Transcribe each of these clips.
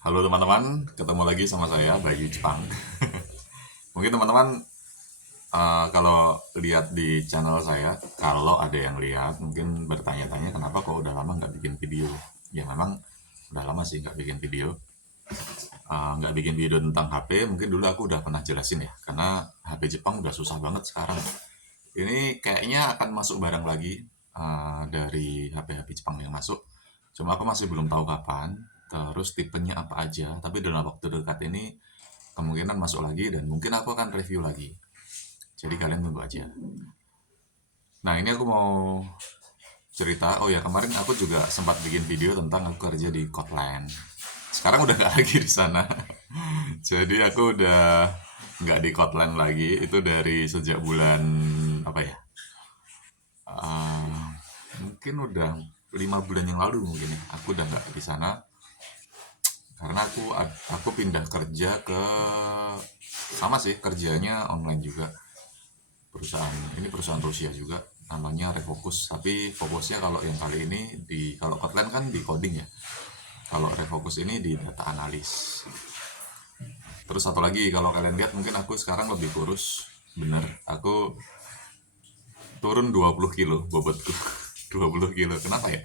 Halo teman-teman, ketemu lagi sama saya Bayu Jepang. Mungkin teman-teman kalau lihat di channel saya, kalau ada yang lihat mungkin bertanya-tanya kenapa kok udah lama nggak bikin video. Ya memang udah lama sih nggak bikin video. Nggak bikin video tentang HP, mungkin dulu aku udah pernah jelasin ya. Karena HP Jepang udah susah banget sekarang. Ini kayaknya akan masuk barang lagi dari HP-HP Jepang yang masuk. Cuma aku masih belum tahu kapan, terus tipenya apa aja. Tapi dalam waktu dekat ini kemungkinan masuk lagi dan mungkin aku akan review lagi. Jadi kalian tunggu aja. Nah ini aku mau cerita. Oh ya kemarin aku juga sempat bikin video tentang aku kerja di Kotlin. Sekarang udah nggak lagi di sana. Jadi aku udah nggak di Kotlin lagi. Itu dari sejak bulan apa ya? Ah, mungkin udah 5 bulan yang lalu mungkin ya. Aku udah nggak di sana karena aku pindah kerja ke sama sih kerjanya online juga. Perusahaan Rusia juga namanya Refocus, tapi fokusnya kalau yang kali ini kalau Kotlin kan di coding ya, kalau Refocus ini di data analis. Terus satu lagi kalau kalian lihat mungkin aku sekarang lebih kurus, bener, aku turun 20 kilo bobotku. 20 kilo, kenapa ya?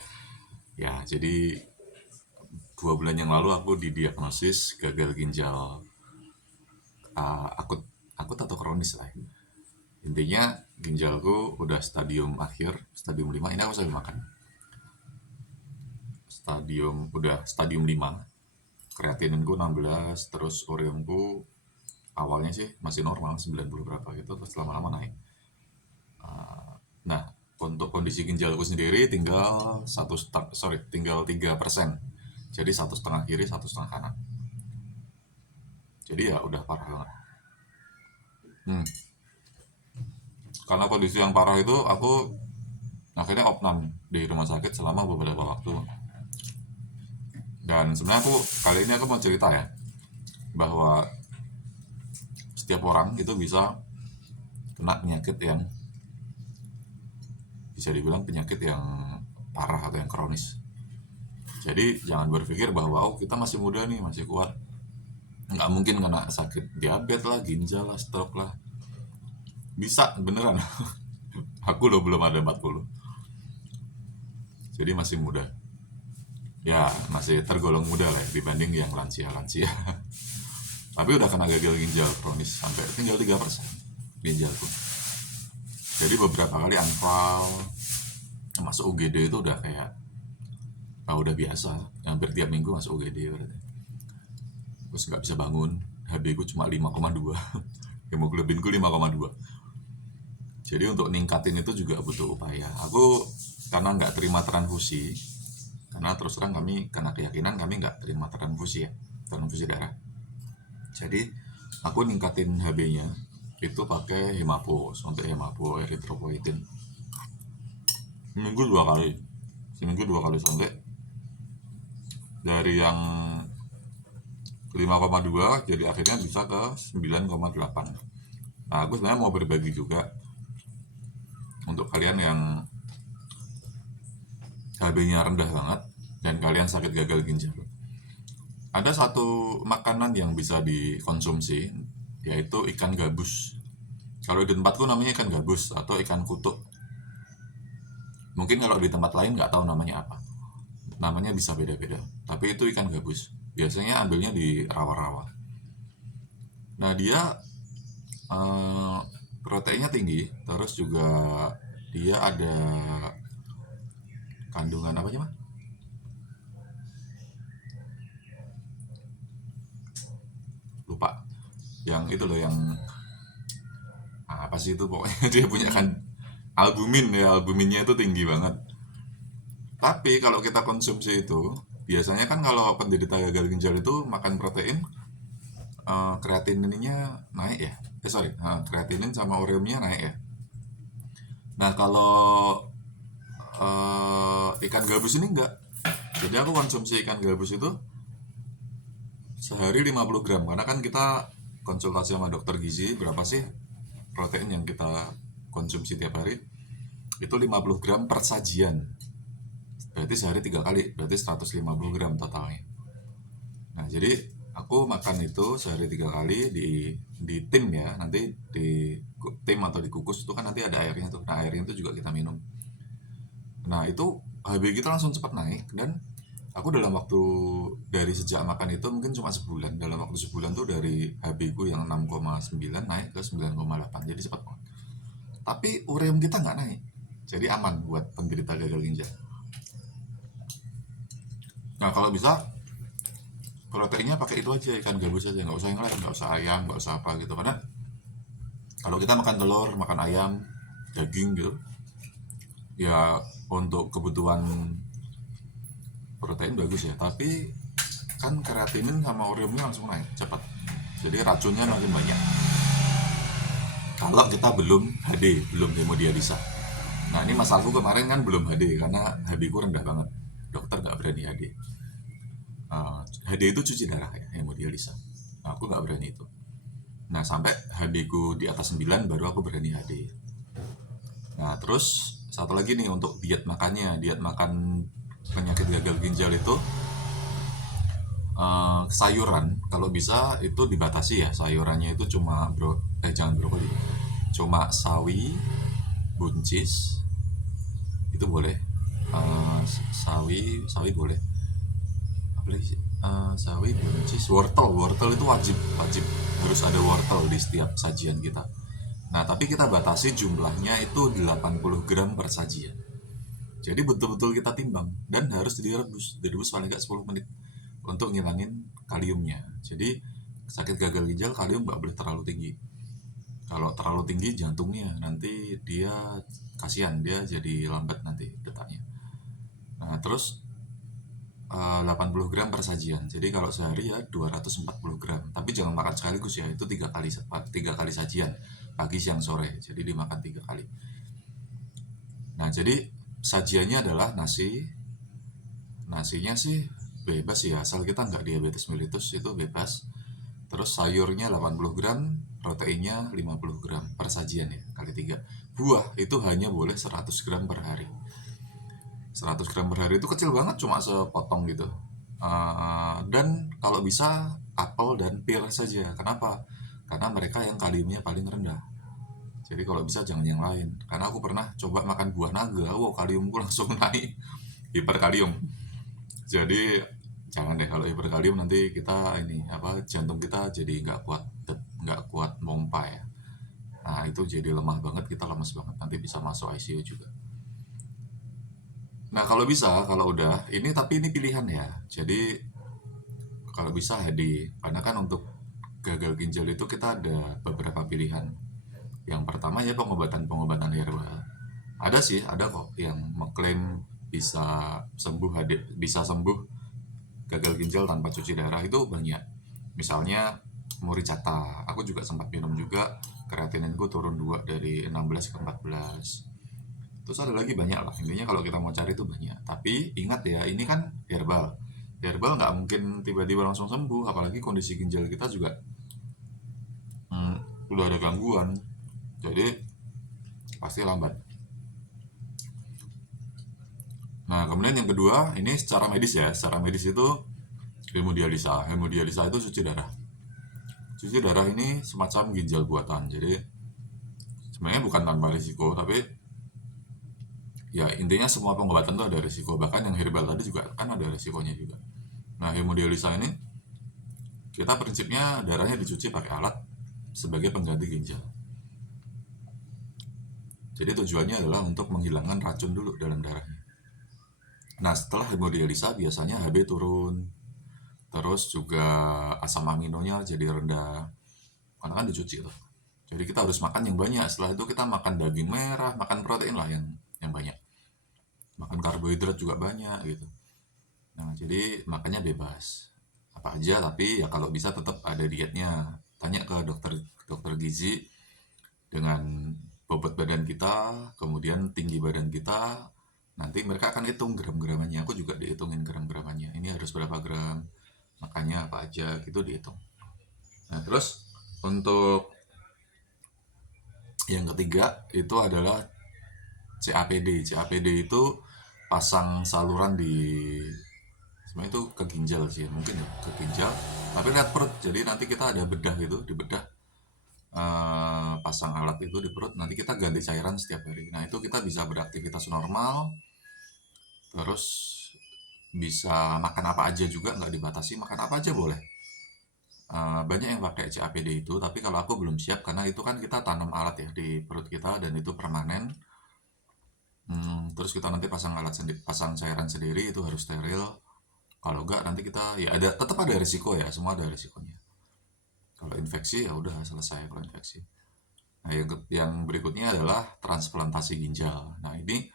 Ya jadi 2 bulan yang lalu aku didiagnosis gagal ginjal akut akut atau kronis lah ya. Intinya ginjalku udah stadium akhir, stadium 5. Ini aku sambil makan. Udah stadium 5. Kreatininku 16, terus ureumku awalnya sih masih normal 90 berapa gitu, terus lama-lama naik. Nah, untuk kondisi ginjalku sendiri tinggal 3%. Jadi 1,5 kiri, 1,5 kanan. Jadi ya udah parah banget. Hmm. Karena kondisi yang parah itu aku akhirnya opnam di rumah sakit selama beberapa waktu. Dan sebenarnya kali ini aku mau cerita ya bahwa setiap orang itu bisa kena penyakit yang bisa dibilang penyakit yang parah atau yang kronis. Jadi jangan berpikir bahwa oh kita masih muda nih, masih kuat. Nggak mungkin kena sakit diabetes lah, ginjal lah, stroke lah. Bisa beneran. Aku loh belum ada 40. Jadi masih muda. Ya masih tergolong muda lah ya, dibanding yang lansia-lansia. Tapi udah kena gagal ginjal kronis sampai tinggal 3% ginjalku. Jadi beberapa kali anfal, masuk UGD itu udah kayak udah biasa, hampir tiap minggu masuk UGD berarti. Terus nggak bisa bangun, HB ku cuma 5,2. Hemoglobinku 5,2. Jadi untuk ningkatin itu juga butuh upaya. Aku karena nggak terima transfusi, karena terus terang karena keyakinan kami nggak terima transfusi ya, transfusi darah. Jadi aku ningkatin HB-nya itu pakai hemapos, untuk hemapo erythropoietin. Seminggu 2 kali sampai dari yang 5,2 jadi akhirnya bisa ke 9,8. Nah aku sebenarnya mau berbagi juga untuk kalian yang HB-nya rendah banget dan kalian sakit gagal ginjal. Ada satu makanan yang bisa dikonsumsi yaitu ikan gabus. Kalau di tempatku namanya ikan gabus atau ikan kutuk. Mungkin kalau di tempat lain nggak tahu namanya apa. Namanya bisa beda-beda. Tapi itu ikan gabus. Biasanya ambilnya di rawa-rawa. Nah dia eh, proteinnya tinggi, terus juga dia ada kandungan apa sih mah? Lupa. Yang itu loh yang apa sih itu pokoknya dia punya kan albumin ya, albuminnya itu tinggi banget. Tapi kalau kita konsumsi itu biasanya kan kalau penderita gagal ginjal itu makan protein, kreatininnya naik ya. Kreatinin sama ureumnya naik ya. Nah kalau ikan gabus ini enggak. Jadi aku konsumsi ikan gabus itu sehari 50 gram karena kan kita konsultasi sama dokter gizi berapa sih protein yang kita konsumsi tiap hari itu 50 gram per sajian, berarti sehari 3 kali, berarti 150 gram totalnya. Nah jadi aku makan itu sehari 3 kali di tim ya, nanti di tim atau dikukus itu kan nanti ada airnya tuh. Nah airnya itu juga kita minum. Nah itu HB kita langsung cepat naik, dan aku dalam waktu dari sejak makan itu mungkin cuma sebulan, dalam waktu sebulan tuh dari HB ku yang 6,9 naik ke 9,8, jadi cepat banget. Tapi ureum kita nggak naik, jadi aman buat penderita gagal ginjal. Nah kalau bisa proteinnya pakai itu aja, ikan gabus aja, nggak usah yang lain, nggak usah ayam, nggak usah apa gitu, karena kalau kita makan telur, makan ayam, daging gitu, ya untuk kebutuhan protein bagus ya, tapi kan kreatinin sama ureumnya langsung naik cepat, jadi racunnya makin banyak kalau kita belum HD, belum hemodialisa. Nah ini masalahku kemarin kan belum HD karena HB ku rendah banget, dokter nggak berani HD. HD itu cuci darah ya, hemodialisa. Nah, aku nggak berani itu. Nah sampai HD ku di atas 9 baru aku berani HD. Nah terus satu lagi nih untuk diet makannya, diet makan penyakit gagal ginjal itu sayuran kalau bisa itu dibatasi ya, sayurannya itu cuma jangan brokoli, cuma sawi, buncis itu boleh. Sawi sawi boleh, apalagi sawi, buncis, wortel itu wajib wajib harus ada wortel di setiap sajian kita. Nah tapi kita batasi jumlahnya itu 80 gram per sajian, jadi betul-betul kita timbang dan harus direbus paling nggak 10 menit untuk ngilangin kaliumnya. Jadi sakit gagal ginjal kalium nggak boleh terlalu tinggi. Kalau terlalu tinggi jantungnya nanti dia kasihan, dia jadi lambat nanti detaknya. Nah terus 80 gram per sajian. Jadi kalau sehari ya 240 gram. Tapi jangan makan sekaligus ya, itu 3 kali sajian, pagi siang sore. Jadi dimakan 3 kali. Nah jadi sajiannya adalah nasi. Nasinya sih bebas ya, asal kita nggak diabetes mellitus itu bebas. Terus sayurnya 80 gram, proteinnya 50 gram per sajian ya, kali 3. Buah itu hanya boleh 100 gram per hari. 100 gram per hari itu kecil banget, cuma sepotong gitu. Dan kalau bisa apel dan pir saja. Kenapa? Karena mereka yang kaliumnya paling rendah. Jadi kalau bisa jangan yang lain. Karena aku pernah coba makan buah naga, wow kaliumku langsung naik, hiperkalium. Jadi jangan deh, kalau hiperkalium nanti kita ini apa, jantung kita jadi nggak kuat mompa ya. Nah itu jadi lemah banget, kita lemes banget, nanti bisa masuk ICU juga. Nah kalau bisa, kalau udah ini, tapi ini pilihan ya. Jadi kalau bisa HD, karena kan untuk gagal ginjal itu kita ada beberapa pilihan. Yang pertama ya pengobatan herbal. Ada sih, ada kok yang mengklaim bisa sembuh bisa sembuh gagal ginjal tanpa cuci darah, itu banyak. Misalnya Muricata, aku juga sempat minum juga, kreatininku turun 2 dari 16 ke 14. Terus ada lagi banyak lah, intinya kalau kita mau cari itu banyak. Tapi ingat ya, ini kan herbal. Herbal nggak mungkin tiba-tiba langsung sembuh, apalagi kondisi ginjal kita juga udah ada gangguan. Jadi pasti lambat. Nah, kemudian yang kedua, ini secara medis ya. Secara medis itu hemodialisa. Hemodialisa itu cuci darah. Cuci darah ini semacam ginjal buatan. Jadi sebenarnya bukan tanpa risiko, tapi ya intinya semua pengobatan itu ada risiko. Bahkan yang herbal tadi juga kan ada risikonya juga. Nah, hemodialisa ini kita prinsipnya darahnya dicuci pakai alat sebagai pengganti ginjal. Jadi tujuannya adalah untuk menghilangkan racun dulu dalam darahnya. Nah, setelah hemodialisa biasanya HB turun, terus juga asam aminonya jadi rendah, karena kan dicuci tuh. Jadi kita harus makan yang banyak. Setelah itu kita makan daging merah, makan protein lah yang banyak, makan karbohidrat juga banyak gitu. Nah jadi makannya bebas apa aja, tapi ya kalau bisa tetap ada dietnya. Tanya ke dokter dokter gizi dengan bobot badan kita, kemudian tinggi badan kita, nanti mereka akan hitung gram-gramannya. Aku juga dihitungin gram-gramannya, ini harus berapa gram, makannya apa aja gitu dihitung. Nah terus untuk yang ketiga itu adalah CAPD. CAPD itu pasang saluran di sebenarnya itu ke ginjal sih mungkin ya, ke ginjal, tapi lihat perut. Jadi nanti kita ada bedah gitu, di bedah pasang alat itu di perut, nanti kita ganti cairan setiap hari. Nah itu kita bisa beraktivitas normal, terus bisa makan apa aja juga, nggak dibatasi, makan apa aja boleh. Banyak yang pakai CAPD itu, tapi kalau aku belum siap karena itu kan kita tanam alat ya di perut kita dan itu permanen. Terus kita nanti pasang alat sendiri, pasang cairan sendiri, itu harus steril. Kalau enggak nanti kita ya ada, tetap ada risiko ya, semua ada risikonya. Kalau infeksi ya udah selesai kalau infeksi. Nah, yang berikutnya adalah transplantasi ginjal. Nah, ini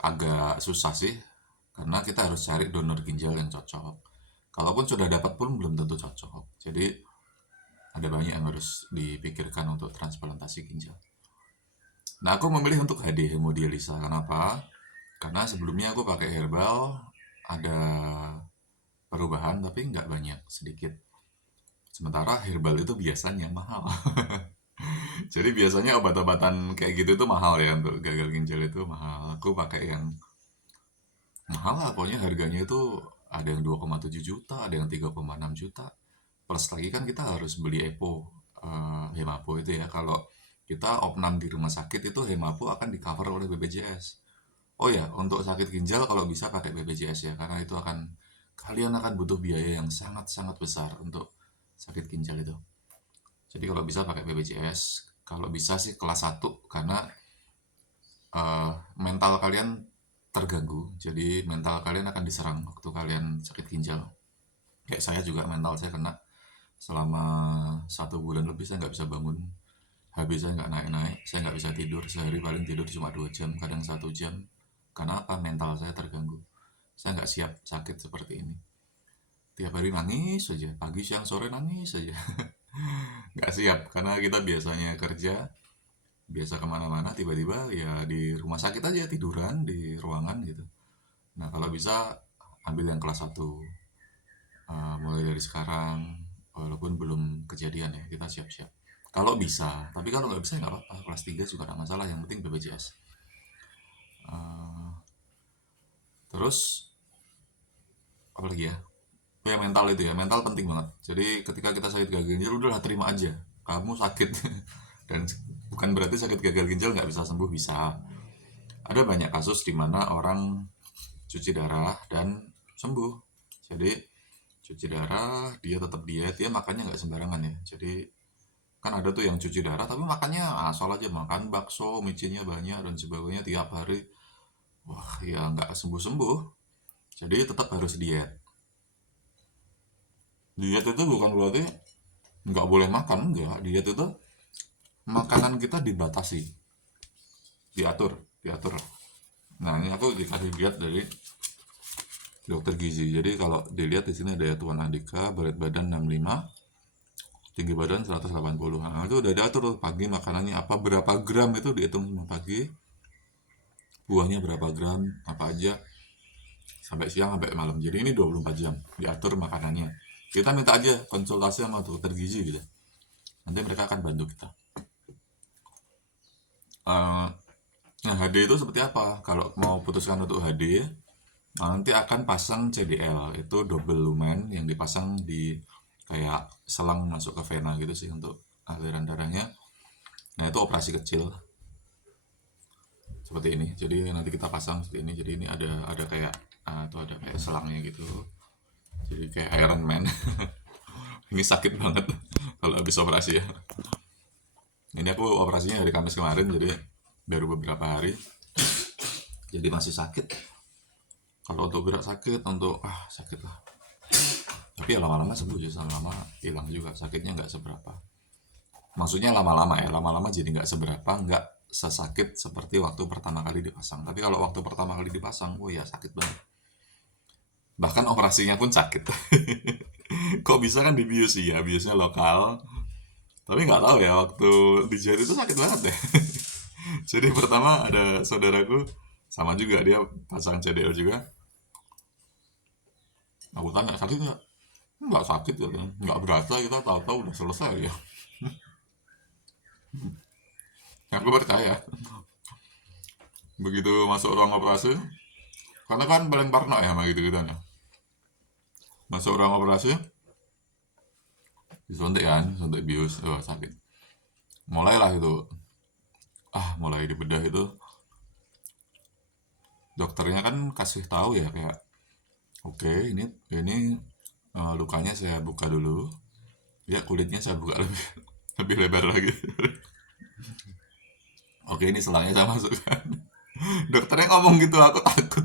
agak susah sih karena kita harus cari donor ginjal yang cocok. Kalaupun sudah dapat pun belum tentu cocok. Jadi ada banyak yang harus dipikirkan untuk transplantasi ginjal. Nah, aku memilih untuk HD hemodialisa. Kenapa? Karena sebelumnya aku pakai herbal, ada perubahan tapi nggak banyak, sedikit. Sementara herbal itu biasanya mahal. Jadi biasanya obat-obatan kayak gitu itu mahal ya, untuk gagal ginjal itu mahal. Aku pakai yang mahal lah, pokoknya harganya itu ada yang 2,7 juta, ada yang 3,6 juta. Plus lagi kan kita harus beli EPO, Hemapo itu ya. Kalau kita opnam di rumah sakit itu Hemapo akan di cover oleh BPJS. Oh ya, untuk sakit ginjal kalau bisa pakai BPJS ya, karena itu kalian akan butuh biaya yang sangat-sangat besar untuk sakit ginjal itu. Jadi kalau bisa pakai BPJS, kalau bisa sih kelas 1 karena mental kalian terganggu. Jadi mental kalian akan diserang waktu kalian sakit ginjal. Kayak saya juga, mental saya kena selama 1 bulan lebih, saya nggak bisa bangun. Habis saya nggak naik-naik, saya nggak bisa tidur. Sehari paling tidur cuma 2 jam, kadang 1 jam. Karena apa? Mental saya terganggu. Saya nggak siap sakit seperti ini. Tiap hari nangis saja, pagi, siang, sore nangis saja. Nggak siap, karena kita biasanya kerja, biasa kemana-mana, tiba-tiba ya di rumah sakit aja, tiduran di ruangan gitu. Nah kalau bisa ambil yang kelas 1, mulai dari sekarang, walaupun belum kejadian ya, kita siap-siap. Kalau bisa, tapi kalau nggak bisa ya nggak apa-apa, kelas 3 juga nggak masalah, yang penting BPJS. Eh, terus apa lagi ya? Ya mental itu ya, mental penting banget. Jadi ketika kita sakit gagal ginjal, udahlah terima aja, kamu sakit. Dan bukan berarti sakit gagal ginjal nggak bisa sembuh, bisa. Ada banyak kasus di mana orang cuci darah dan sembuh. Jadi cuci darah, dia tetap diet, dia makannya nggak sembarangan ya. Jadi kan ada tuh yang cuci darah tapi makannya asal aja, makan bakso, micinnya banyak dan sebagainya tiap hari. Wah ya nggak sembuh-sembuh. Jadi tetap harus diet. Diet itu bukan berarti nggak boleh makan, enggak. Diet itu makanan kita dibatasi, diatur, diatur. Nah ini aku dikasih diet dari dokter gizi. Jadi kalau dilihat di sini ada Tuan Andika, berat badan 65, tinggi badan 180. Nah itu udah diatur tuh, pagi makanannya apa, berapa gram itu dihitung semua pagi, buahnya berapa gram, apa aja, sampai siang sampai malam. Jadi ini 24 jam diatur makanannya. Kita minta aja konsultasi sama dokter gizi gitu. Nanti mereka akan bantu kita. Nah HD itu seperti apa? Kalau mau putuskan untuk HD, nanti akan pasang CDL, itu double lumen yang dipasang di kayak selang masuk ke vena gitu sih untuk aliran darahnya. Nah itu operasi kecil seperti ini. Jadi nanti kita pasang seperti ini. Jadi ini ada kayak atau ada kayak selangnya gitu. Jadi kayak Iron Man. Ini sakit banget kalau habis operasi ya. Ini aku operasinya hari Kamis kemarin, jadi baru beberapa hari. Jadi masih sakit. Kalau untuk gerak sakit, untuk sakit lah. Tapi ya lama-lama sembuh, just lama-lama hilang juga, sakitnya nggak seberapa. Maksudnya lama-lama ya, lama-lama jadi nggak seberapa, nggak sesakit seperti waktu pertama kali dipasang. Tapi kalau waktu pertama kali dipasang, oh ya sakit banget. Bahkan operasinya pun sakit. Kok bisa kan dibius ya, biusnya lokal. Tapi nggak tahu ya, waktu di jari itu sakit banget deh. Jadi pertama ada saudaraku, sama juga dia pasang CDL juga. Aku tanya sakit nggak sakit katanya, nggak berasa, kita tahu-tahu udah selesai ya. Aku percaya. Begitu masuk ruang operasi, karena kan paling parno ya sama gitu gitu ya. masuk ruang operasi, disuntik kan, suntik bius, wah sakit. Mulailah itu, mulai dibedah itu, dokternya kan kasih tahu ya kayak, oke, ini lukanya saya buka dulu, ya kulitnya saya buka lebih lebih lebar lagi. Oke, ini selangnya saya masukkan. Dokternya ngomong gitu, aku takut.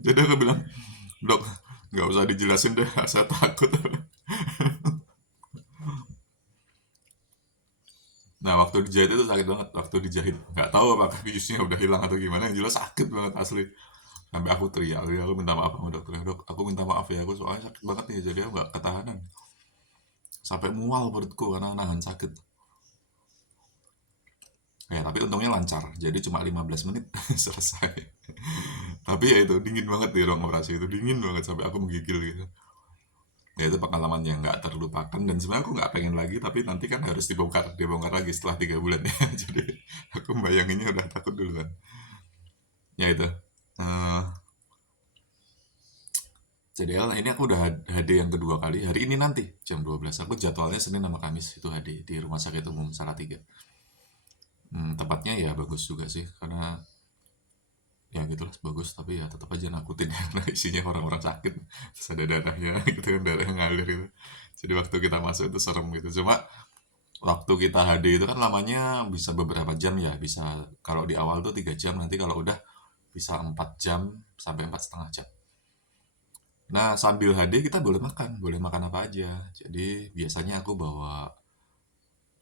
Jadi aku bilang, dok, nggak usah dijelasin deh, saya takut. Nah, waktu dijahit itu sakit banget. Waktu dijahit, nggak tahu apakah biusnya udah hilang atau gimana. Yang jelas sakit banget asli. Sampai aku teriak, aku minta maaf sama dokternya. Dok, aku minta maaf ya, aku soalnya sakit banget nih. Jadi aku nggak ketahanan. Sampai mual perutku karena nahan sakit. Ya, tapi untungnya lancar. Jadi cuma 15 menit selesai. Tapi ya itu, dingin banget di ruang operasi itu. Dingin banget sampai aku menggigil gitu. Ya itu pengalaman yang nggak terlupakan dan sebenarnya aku nggak pengen lagi, tapi nanti kan harus dibongkar lagi setelah 3 bulan ya. Jadi aku bayanginnya udah takut duluan. Ya itu. Eh, jadi ini aku udah HD yang kedua kali. Hari ini nanti jam 12. Aku jadwalnya Senin sama Kamis itu HD di Rumah Sakit Umum Salatiga. Tempatnya ya bagus juga sih karena ya gitulah bagus, tapi ya tetap aja nakutin karena isinya orang-orang sakit, terus ada darahnya gitu kan, darah yang ngalir gitu. Jadi waktu kita masuk itu serem gitu. Cuma waktu kita HD itu kan lamanya bisa beberapa jam ya, bisa kalau di awal tuh 3 jam, nanti kalau udah bisa 4 jam sampai 4,5 jam. Nah, sambil HD kita boleh makan apa aja. Jadi biasanya aku bawa,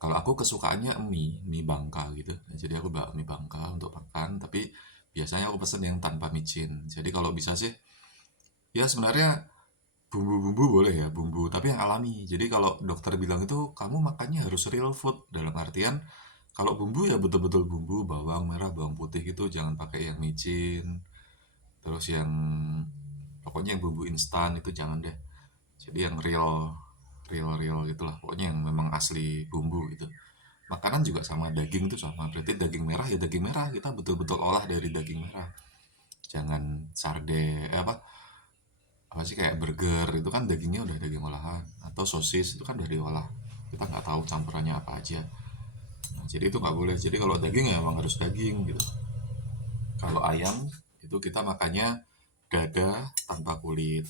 kalau aku kesukaannya mie Bangka gitu. Jadi aku bawa mie Bangka untuk makan, tapi biasanya aku pesen yang tanpa micin. Jadi kalau bisa sih, ya sebenarnya bumbu-bumbu boleh ya, bumbu tapi yang alami. Jadi kalau dokter bilang itu kamu makannya harus real food, dalam artian kalau bumbu ya betul-betul bumbu, bawang merah, bawang putih gitu, jangan pakai yang micin. Terus yang pokoknya yang bumbu instan itu jangan deh. Jadi yang real gitulah. Pokoknya yang memang asli bumbu gitu. Makanan juga sama, daging itu sama. Berarti daging merah ya daging merah, kita betul-betul olah dari daging merah. Jangan apa sih kayak burger itu kan dagingnya udah daging olahan, atau sosis itu kan dari olah, kita nggak tahu campurannya apa aja. Nah, jadi itu nggak boleh. Jadi kalau daging ya emang harus daging gitu. Kalau ayam itu kita makannya dada tanpa kulit,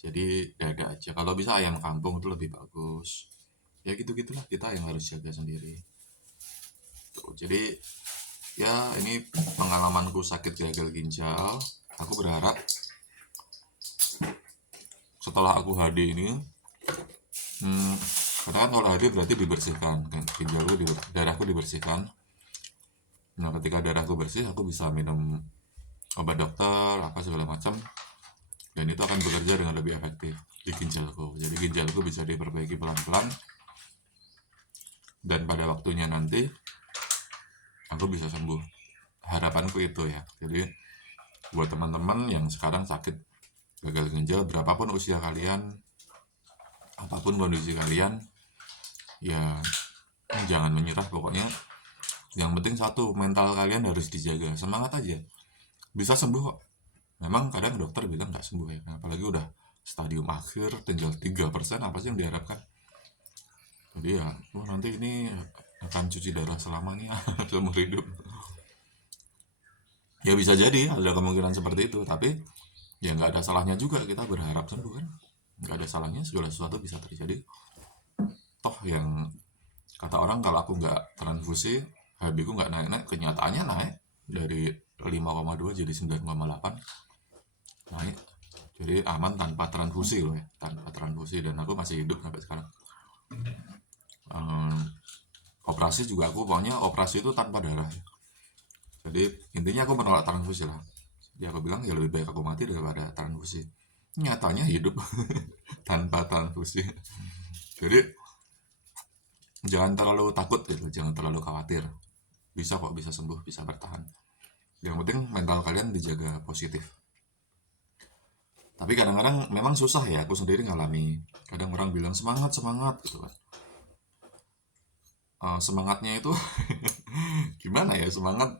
jadi dada aja. Kalau bisa ayam kampung itu lebih bagus. Ya gitu gitulah, kita yang harus jaga sendiri tuh. Jadi ya ini pengalamanku sakit gagal ginjal. Aku berharap setelah aku HD ini, hmm, karena kan kalau HD berarti dibersihkan kan, darahku dibersihkan. Nah, ketika darahku bersih, aku bisa minum obat dokter apa segala macam, dan itu akan bekerja dengan lebih efektif di ginjalku. Jadi ginjalku bisa diperbaiki pelan-pelan, dan pada waktunya nanti aku bisa sembuh. Harapanku itu ya. Jadi buat teman-teman yang sekarang sakit gagal ginjal, berapapun usia kalian, apapun kondisi kalian, ya jangan menyerah pokoknya. Yang penting satu, mental kalian harus dijaga, semangat aja, bisa sembuh kok. Memang kadang dokter bilang nggak sembuh ya, apalagi udah stadium akhir, tinggal 3%, apa sih yang diharapkan. Jadi ya, nanti ini akan cuci darah selamanya seumur hidup. Ya bisa jadi ada kemungkinan seperti itu, tapi ya nggak ada salahnya juga kita berharap sembuh kan. Nggak ada salahnya, segala sesuatu bisa terjadi. Toh yang kata orang, kalau aku nggak transfusi HB ku nggak naik-naik, kenyataannya naik dari 5,2 jadi 9,8, naik. Jadi aman tanpa transfusi loh ya, tanpa transfusi, dan aku masih hidup sampai sekarang. Ehm, Operasi juga aku pokoknya operasi itu tanpa darah. Jadi intinya aku menolak transfusi lah. Jadi aku bilang ya lebih baik aku mati daripada transfusi. Nyatanya hidup tanpa transfusi. Jadi jangan terlalu takut gitu, jangan terlalu khawatir. Bisa kok, bisa sembuh, bisa bertahan. Yang penting mental kalian dijaga positif. Tapi kadang-kadang memang susah ya, aku sendiri ngalami. Kadang orang bilang semangat semangat gitu kan. Semangatnya itu gimana ya, semangat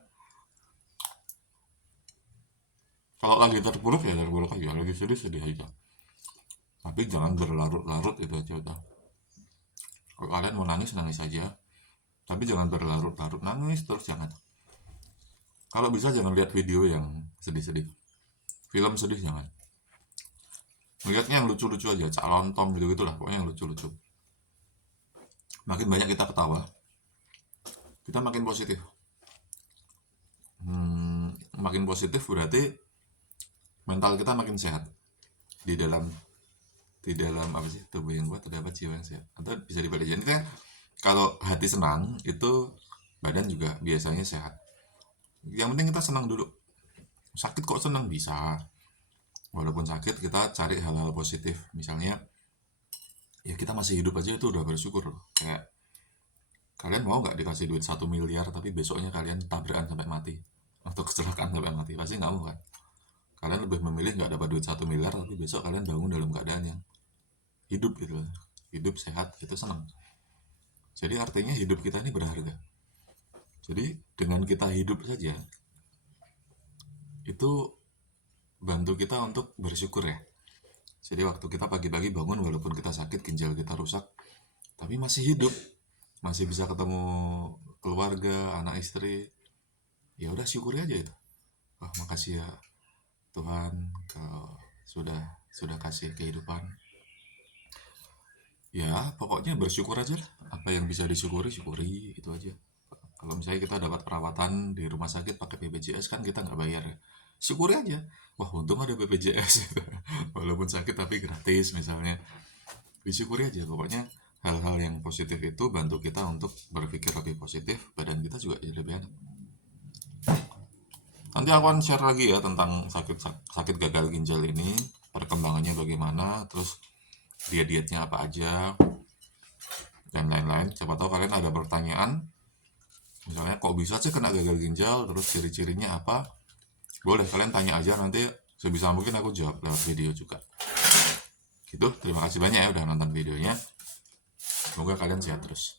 kalau lagi terpuruk ya terpuruk aja, lagi sedih sedih aja. Tapi jangan berlarut-larut, itu aja udah. Kalau kalian mau nangis, nangis aja, tapi jangan berlarut-larut nangis terus, jangan. Kalau bisa jangan lihat video yang sedih-sedih, film sedih jangan. Lihatnya yang lucu-lucu aja, Cak Lontong gitu-gitu lah, pokoknya yang lucu-lucu. Makin banyak kita ketawa, kita makin positif. Makin positif berarti mental kita makin sehat. Di dalam apa sih, tubuh yang kuat terdapat jiwa yang sehat, atau bisa dibalik. Jadi kalau hati senang itu badan juga biasanya sehat. Yang penting kita senang dulu. Sakit kok senang, bisa. Walaupun sakit kita cari hal-hal positif. Misalnya ya kita masih hidup aja itu udah bersyukur. Kayak kalian mau nggak dikasih duit 1 miliar tapi besoknya kalian tabrakan sampai mati atau kecelakaan sampai mati? Pasti nggak mau kan. Kalian lebih memilih nggak dapat duit 1 miliar tapi besok kalian bangun dalam keadaan yang hidup gitu, hidup sehat, itu senang. Jadi artinya hidup kita ini berharga. Jadi dengan kita hidup saja itu bantu kita untuk bersyukur ya. Jadi waktu kita pagi-pagi bangun, walaupun kita sakit, ginjal kita rusak, tapi masih hidup, masih bisa ketemu keluarga, anak istri, ya udah syukuri aja itu. Wah, makasih ya Tuhan, kalau sudah kasih kehidupan. Ya pokoknya bersyukur aja lah. Apa yang bisa disyukuri, syukuri, itu aja. Kalau misalnya kita dapat perawatan di rumah sakit pakai BPJS, kan kita nggak bayar ya, syukuri aja. Wah, untung ada BPJS. Walaupun sakit tapi gratis misalnya, disyukuri aja. Pokoknya hal-hal yang positif itu bantu kita untuk berpikir lebih positif, badan kita juga jadi lebih enak. Nanti aku akan share lagi ya tentang sakit gagal ginjal ini, perkembangannya bagaimana, terus dietnya apa aja, dan lain-lain. Siapa tahu kalian ada pertanyaan, misalnya kok bisa sih kena gagal ginjal, terus ciri-cirinya apa, boleh kalian tanya aja, nanti sebisa mungkin aku jawab lewat video juga. Gitu, terima kasih banyak ya udah nonton videonya. Semoga kalian sehat terus.